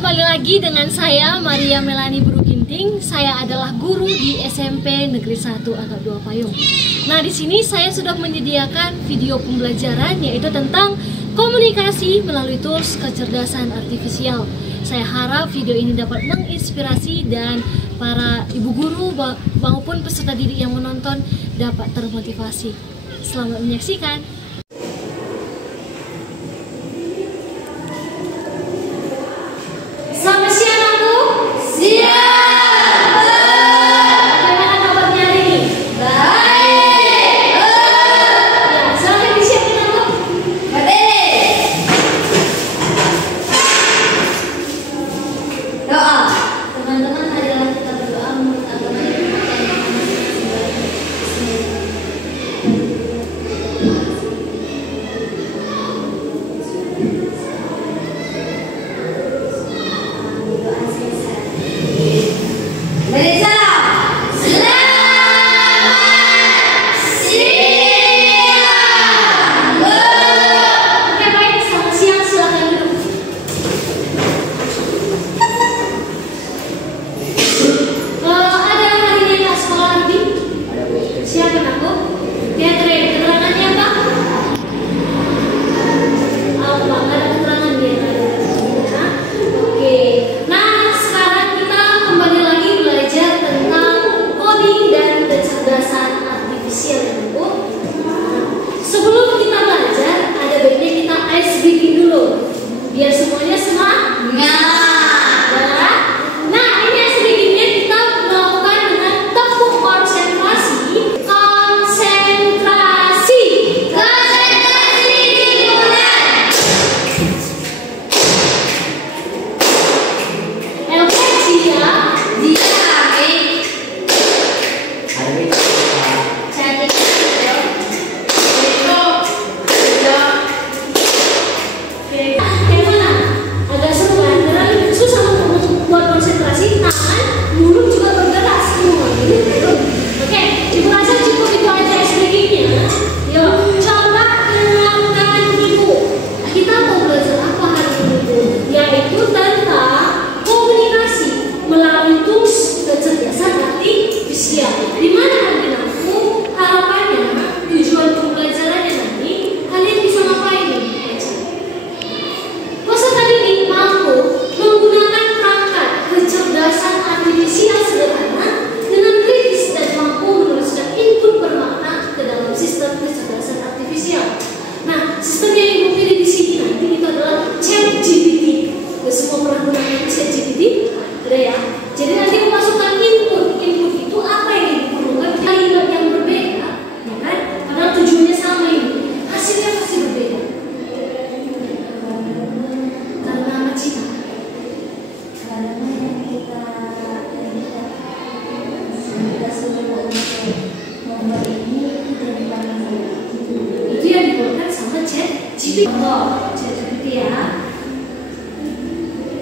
kembali lagi dengan saya Maria Melani Burukinting. Saya adalah guru di SMP Negeri 1 Atap 2 Payung. Nah, di sini saya sudah menyediakan video pembelajaran yaitu tentang komunikasi melalui tools kecerdasan artifisial. Saya harap video ini dapat menginspirasi dan para ibu guru maupun peserta didik yang menonton dapat termotivasi. Selamat menyaksikan. Selamat siang, aku. Siang. Bagaimana kabarnya hari ini? Baik. Ya, selamat disiapin aku. Baik. Doa. Teman-teman, marilah kita berdoa menurut agama yang biar semuanya semangat. Nah, ini sedikitnya kita melakukan dengan tepuk konsentrasi. Konsentrasi dimulai. Oke, dia itu yang dibuatkan sama ChatGPT. Ya.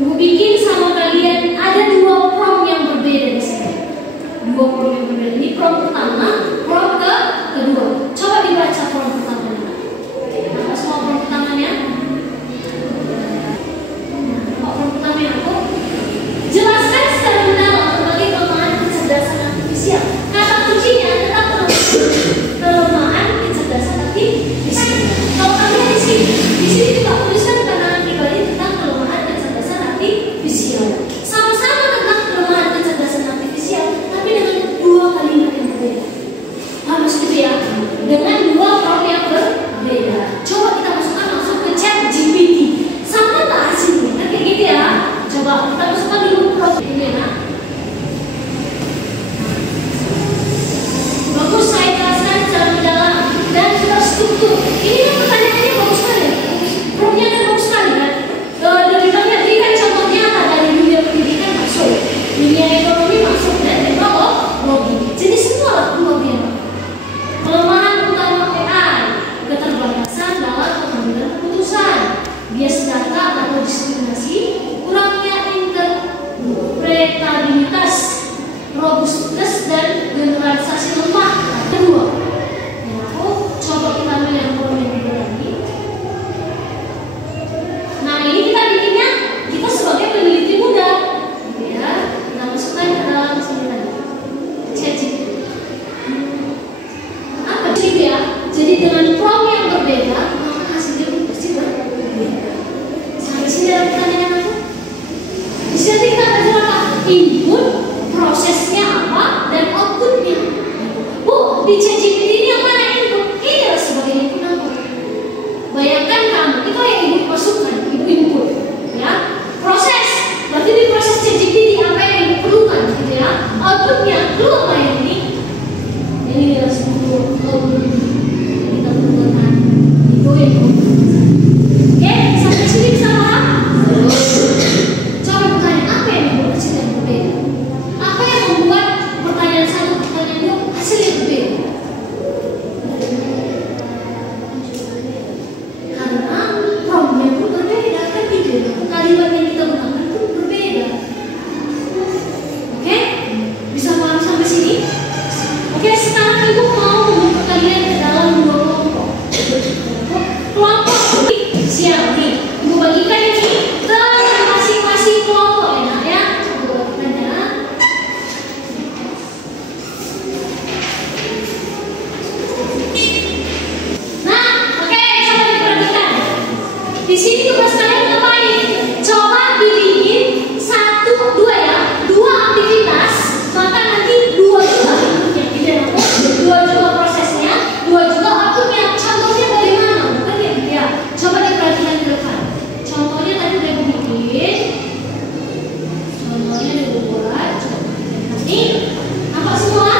Ibu bikin sama kalian ada dua prompt yang berbeda di sini. Dua prompt yang berbeda. Ini prompt pertama, prompt kedua. Coba dibaca prompt pertamanya. Apa semua prompt pertamanya? Prompt pertamanya aku jelaskan secara mendalam berbagai kelemahan kecerdasan artifisial. Kata kuncinya tetap kelemahan kecerdasan artifisial. Kalau kalian di sini juga tuliskan pandangan pribadi tentang kelemahan kecerdasan artifisial. Sama-sama tentang kelemahan kecerdasan artifisial, tapi dengan dua kalimat yang berbeda. kalimat yang kita gunakan itu berbeda. Oke? Bisa paham sampai sini? Oke, sekarang Ibu mau membentuk kalian ke dalam dua kelompok. Kelompok siap nih. Ibu bagikan ini ke masing-masing kelompok ya, Nak ya. Ibu bagikan ya. Nah, oke, coba diperhatikan. Di sini tugas kalian ngapain? Coba dibikin satu, dua ya, dua aktivitas. Maka nanti dua juga inputnya, tidak apa? Dua juga prosesnya, dua juga outputnya. Contohnya bagaimana? Bukan ya? Coba diperhatikan ke depan. Contohnya tadi udah dibikin. Contohnya udah dibuat. Coba perhatikan nih. Nampak semua?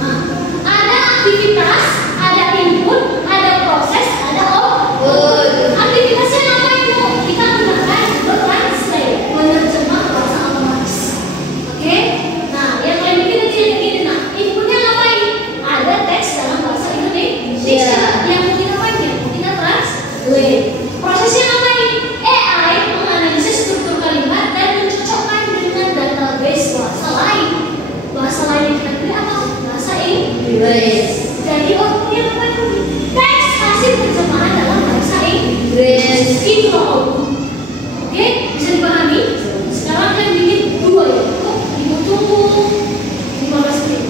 Nah, ada aktivitas, ada input, ada proses, ada output. Aktivitasnya ngapain Bu? Kita gunakan translate, menerjemah bahasa otomatis. Oke? Nah, yang kalian bikin nanti yang gini. Nah, inputnya ngapain? Ada teks dalam bahasa Indonesia. Yang mau kita apain ya? Kita translate. Prosesnya ngapain? AI menganalisis struktur kalimat dan mencocokkan dengan database bahasa lain. Bahasa lain yang kita pilih apa? Bahasa Inggris. Jadi outputnya apa itu? Teks hasil terjemahan dalam bahasa Inggris. Ini output. Oke, bisa dipahami? Sekarang kan bikin dua ya. Ibu tunggu 15 menit.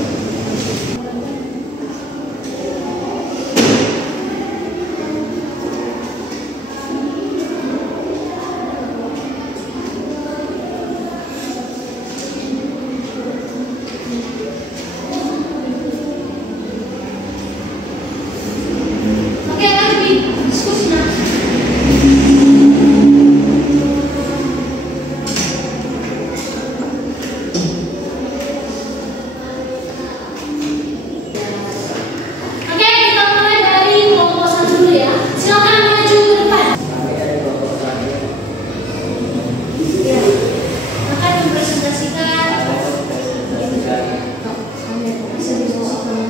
Oke, lanjut diskusinya. Oke, kita mulai dari kelompok satu dulu ya. Silakan maju ke depan. Ya, akan mempresentasikan. Bisa diskusikan.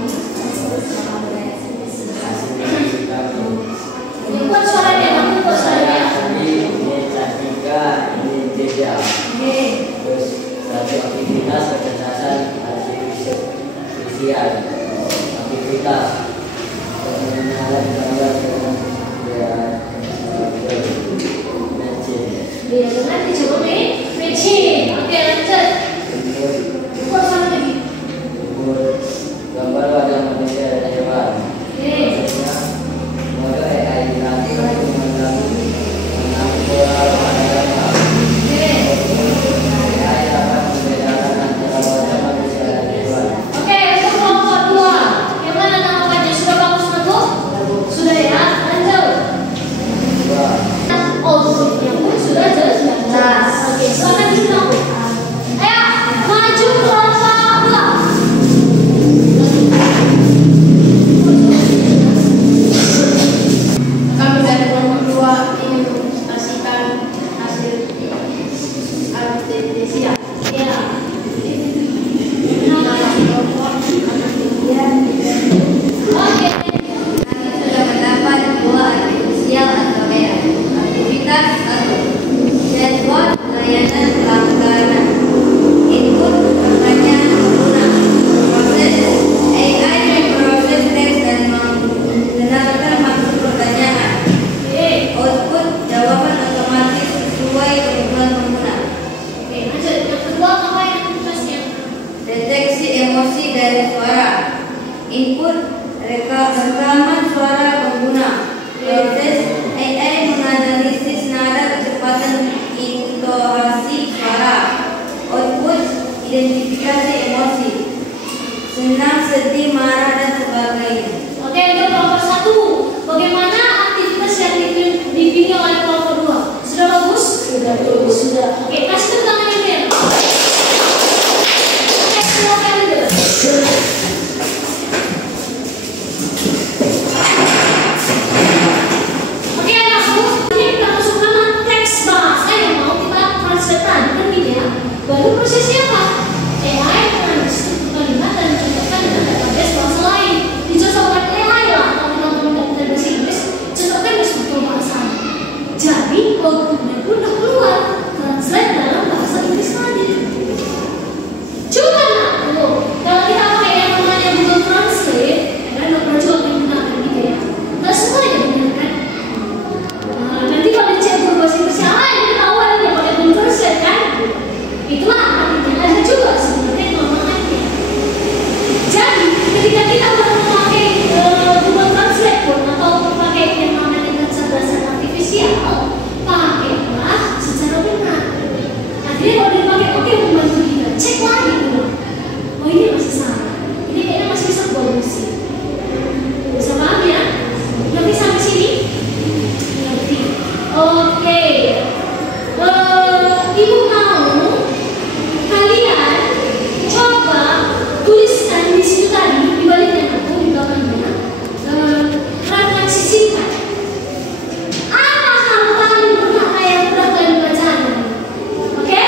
Buat suaranya, kamu buat suaranya. Ini Cantika, ini Deja. Oke. Terus satu aktivitas kecerdasan artifisial. Aktivitas pengenalan gambar dengan Dia dengan dicoba matching. Oke, lanjut. Buat suara lagi. gambar wajah manusia dan hewan. Oke. Maka AI nanti mengambil pola pada gambar. Oke. AI dapat membedakan antara wajah manusia dan hewan. Oke, untuk kelompok dua. Yang mana namanya sudah bagus belum? Sudah ya. Lanjut. Dua. Outputnya pun sudah jelas. Oke, silakan disitu. Ayo, maju kelompok dua. Kami dari kelompok 2 ingin mempresentasikan hasil artifisial. Ya. Dalam kelompok kemudian Oke. kami sudah mendapat 2 artifisial atau AI. Aktivitas 1. Dashboard layanan pelanggaran. Input pertanyaan pengguna. Proses AI memproses teks dan mendengarkan maksud pertanyaan. Oke. Output jawaban otomatis sesuai kebutuhan pengguna. Oke, lanjut. Yang kedua apa yang tugasnya? Deteksi emosi dari suara. Input rekaman suara pengguna. Proses AI menganalisis nada, kecepatan intonasi suara. Output identifikasi emosi. Senang, sedih, marah, dan sebagainya. Oke, untuk kelompok satu. Bagaimana aktivitas yang dipilih oleh kelompok dua? Sudah bagus? Sudah bagus. Sudah. Oke, kasih tepuk tangan yang biar. Oke, silakan lanjut. Oke, anakku, ini kita masuk ke teks bahasa yang mau kita translatekan, kan gitu ya. Baru prosesnya apa? AI menganalisis struktur kalimat dan mencocokkan dengan database bahasa lain. Dicocokkan AI lah, kalau teman-teman nggak bisa bahasa Inggris, cocokkan dengan struktur bahasa. Jadi Oke. Ibu mau kalian coba tuliskan di situ tadi, di baliknya aku, di belakangnya, refleksi singkat. Apa hal paling bermakna yang pernah kalian baca? Oke?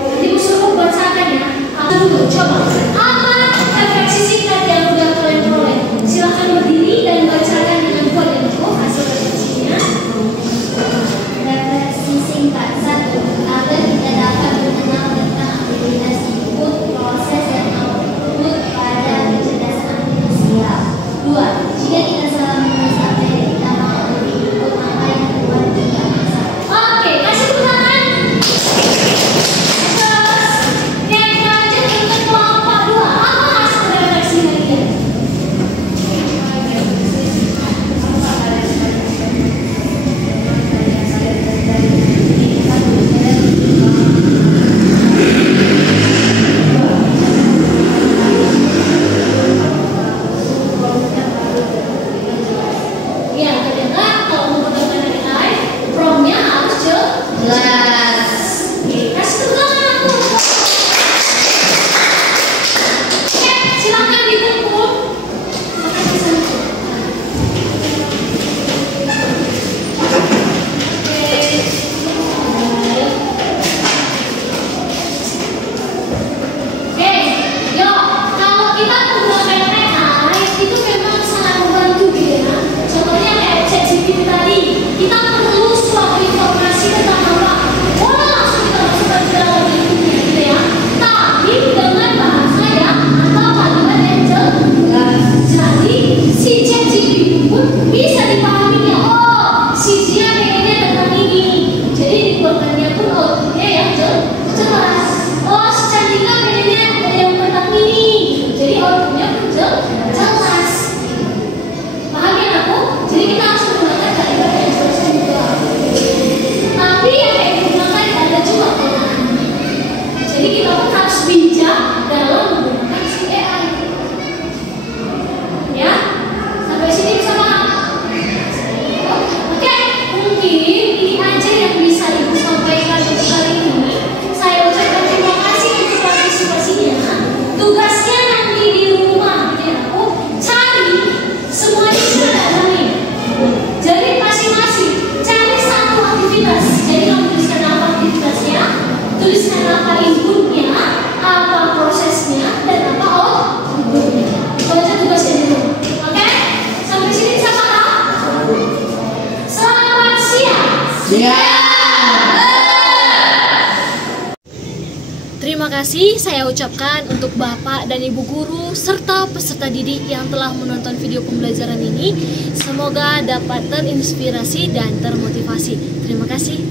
Nanti aku suruh bacakan ya. Dulu, coba. Apa refleksi singkat yang udah kalian peroleh? Silahkan berdiri dan bacakan dengan kuat dan kokoh hasil refleksinya. Refleksi singkat. 1. Agar kita dapat mengenal tentang aktivitas input, proses, dan output pada kecerdasan artifisial. 2. Jika kita salah menulis apa yang kita mau dari input, maka yang keluar tidak masalah. Oke, kasih tepuk tangan. Terus, kita lanjut ke kelompok 2. Apa hasil refleksi kalian? Ya, ternyata kalau menggunakan AI, prompt-nya harus jelas. Oke, kasih tepuk tangan aku. Oke, silakan dikumpul. Oke, yuk, kalau kita menggunakan AI itu memang sangat membantu gitu ya. Contohnya kayak ChatGPT tadi, kita perlu suatu informasi tentang apa, boleh langsung kita masukkan ke dalam YouTube-nya gitu ya. Tapi dengan bahasa yang atau kalimat yang jelas. Jadi si ChatGPT pun bisa dipahaminya. Oh, si dia pengennya tentang ini. Jadi dibuatkannya pun outputnya yang jelas. Oh, si Cantika pengennya yang tentang ini. Jadi outputnya pun jelas. Paham ya aku? Jadi kita harus menggunakan kalimat yang jelas juga. Tapi yang kayak digunakan ada juga kelemahannya. Jadi kita pun harus bijak dalam menggunakan si AI. Ya, sampai sini bisa paham? Oke, mungkin ini aja yang bisa Ibu sampaikan untuk kali ini. Saya ucapkan terima kasih untuk partisipasinya. Tugasnya nanti di rumah, gitu ya, aku cari semuanya sudah ada nih. Jadi masing-masing cari satu aktivitas. Jadi kamu tuliskan apa aktivitasnya, tuliskan apa inputnya, apa prosesnya, dan apa outputnya. Itu aja tugasnya di rumah. Oke? Sampai sini bisa paham? Selamat siang. Terima kasih saya ucapkan untuk Bapak dan Ibu guru serta peserta didik yang telah menonton video pembelajaran ini. Semoga dapat terinspirasi dan termotivasi. Terima kasih.